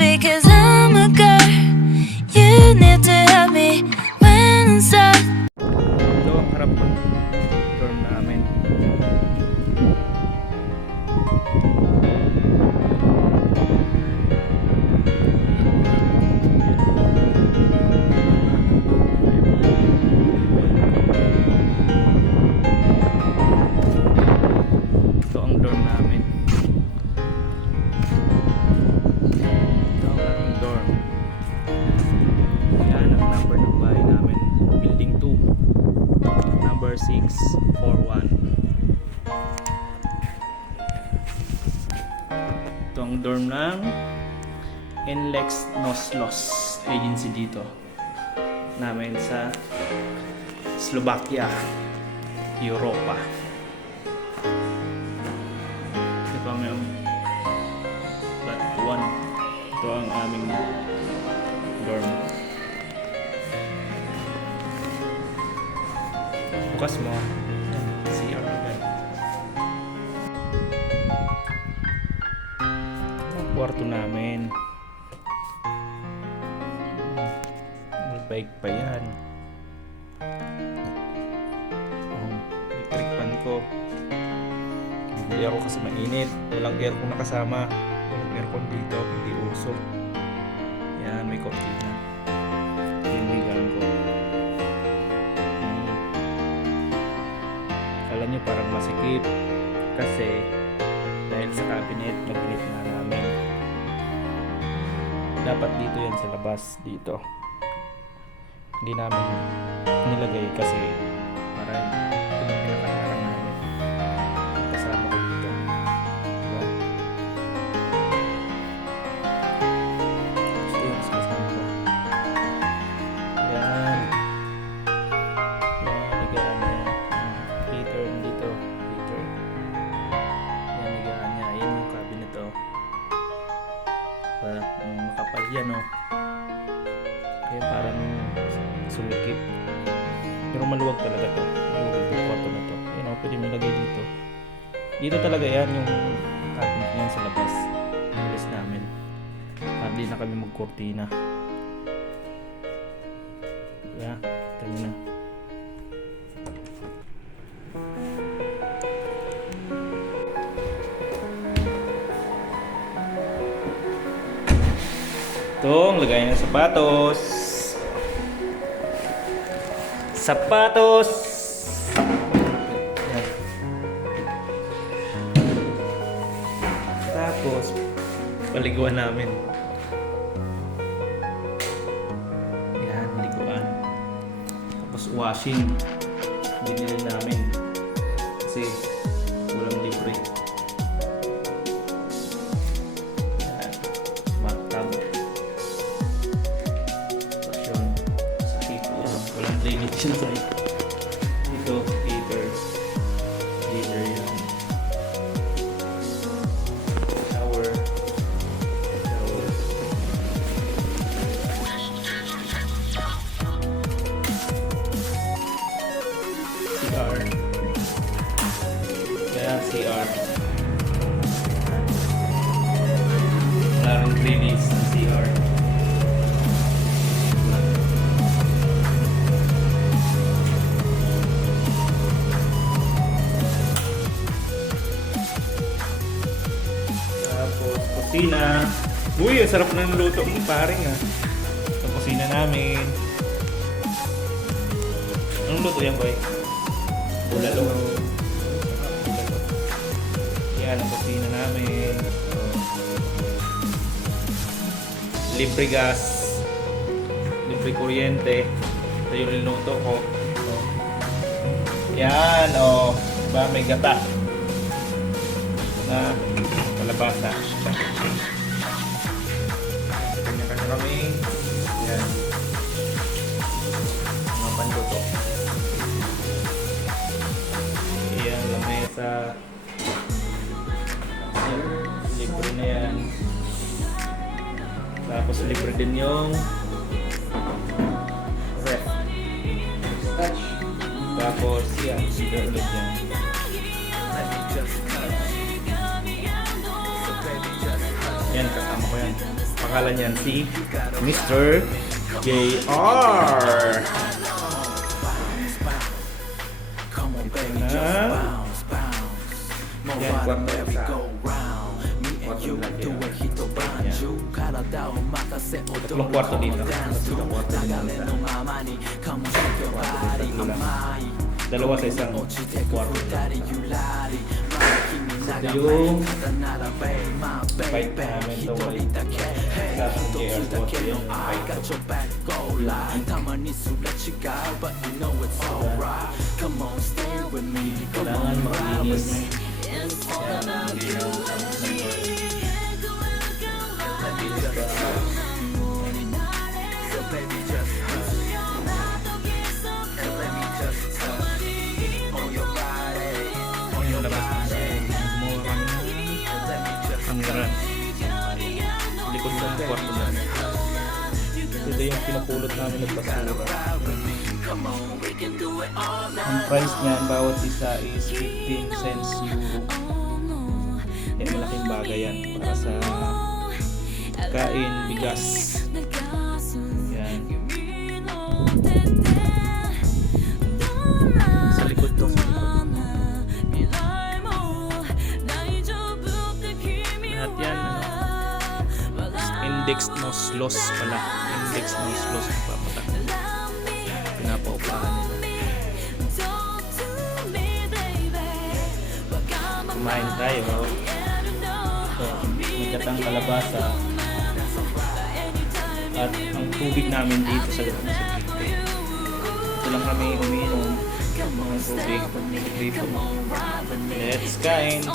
because I'm a girl. You need to help me when I'm stuck. Ito ang harap ng dorm namin. Ito ang dorm namin. Ito ang aming dorm. Yan ang number ng bahay namin. Building 2. Number 641. Ito ang dorm ng Enlex Noslos agency dito namin sa Slovakia, Europa. Ito ang flat 1. Ito ang aming dorm. Bukas mo. CR agad. Ang kwarto namin. May bike pa yan. Electric fan ko. Bibili ako kasi mainit. Walang aircon na kasama. Walang aircon dito. Hindi uso. Yan, may cortina. Hinihigaan ko. Alam nyo parang masikip kasi dahil sa cabinet na ginit na namin. Dapat dito yan sa labas dito. Hindi namin nilagay kasi para ito yung pinakaharang namin. Kasama ko dito. Diba? Gusto yung kasama ko. Yan. Yan, higaan niya. Heater dito. Heater. Yan, higaan niya. Ayan yung cabinet o. Diba? Makapal yan o. Kaya parang sumikip. Pero maluwag talaga to. Maluwag yung kwarto na to. Ayan o, pwede mo lagay dito. Dito talaga yan yung cabinet niyan sa labas. Alis namin. Hindi na kami magkortina. Diba? Ito na. Ito, ang lagay ng sapatos. Sapatos. Yan. Tapos, paliguan namin. Yan, liguan. Tapos, washing. Binili namin. Kasi, walang libre. Siya sa ito, heater yan, shower CR kaya CR wala rin release ng CR. Kusina. Uy, ang sarap ng luto ng paring ah. Sa kusina namin. Anong luto yan, boy? Bulalo. Yan ang kusina namin. Libre gas. Libre kuryente. Ito yung niluto ko. Yan, o. Diba, may gata. Na kalabasa. Kanya-kanya kami. Yan. Mga panluto. Yan, lamesa. Libre na yan. Tapos libre din yung ref. Tapos yan, libre ulit yan. Yan, kasama ko yan. Pangalan yan si Mr. JR. Ito na. Yan, kwarto isa. Kwarto lang yan. Tatlong kwarto dito. Tatlong kwarto dito. Dalawa sa isang kwarto. Ito yung bike namin ito. Sa JR kwarto yung bike. Kailangan maglinis. Hanggaran. Likod ng kwarto na. Ito yung pinapulot namin ng basura. Ang price niyan bawat isa is 15 cents euro. Yan, malaking bagay yan para sa kain, bigas. Yan. Sa likod to. Lahat yan, index nose loss pala. Index nose loss ang papatak. Pinapaupahan nila. Kumain tayo. So, magkatang kalabasa. At ang tubig namin dito sa loob ng sipite. Ito lang kami umiinom ng tubig dito. Let's kain!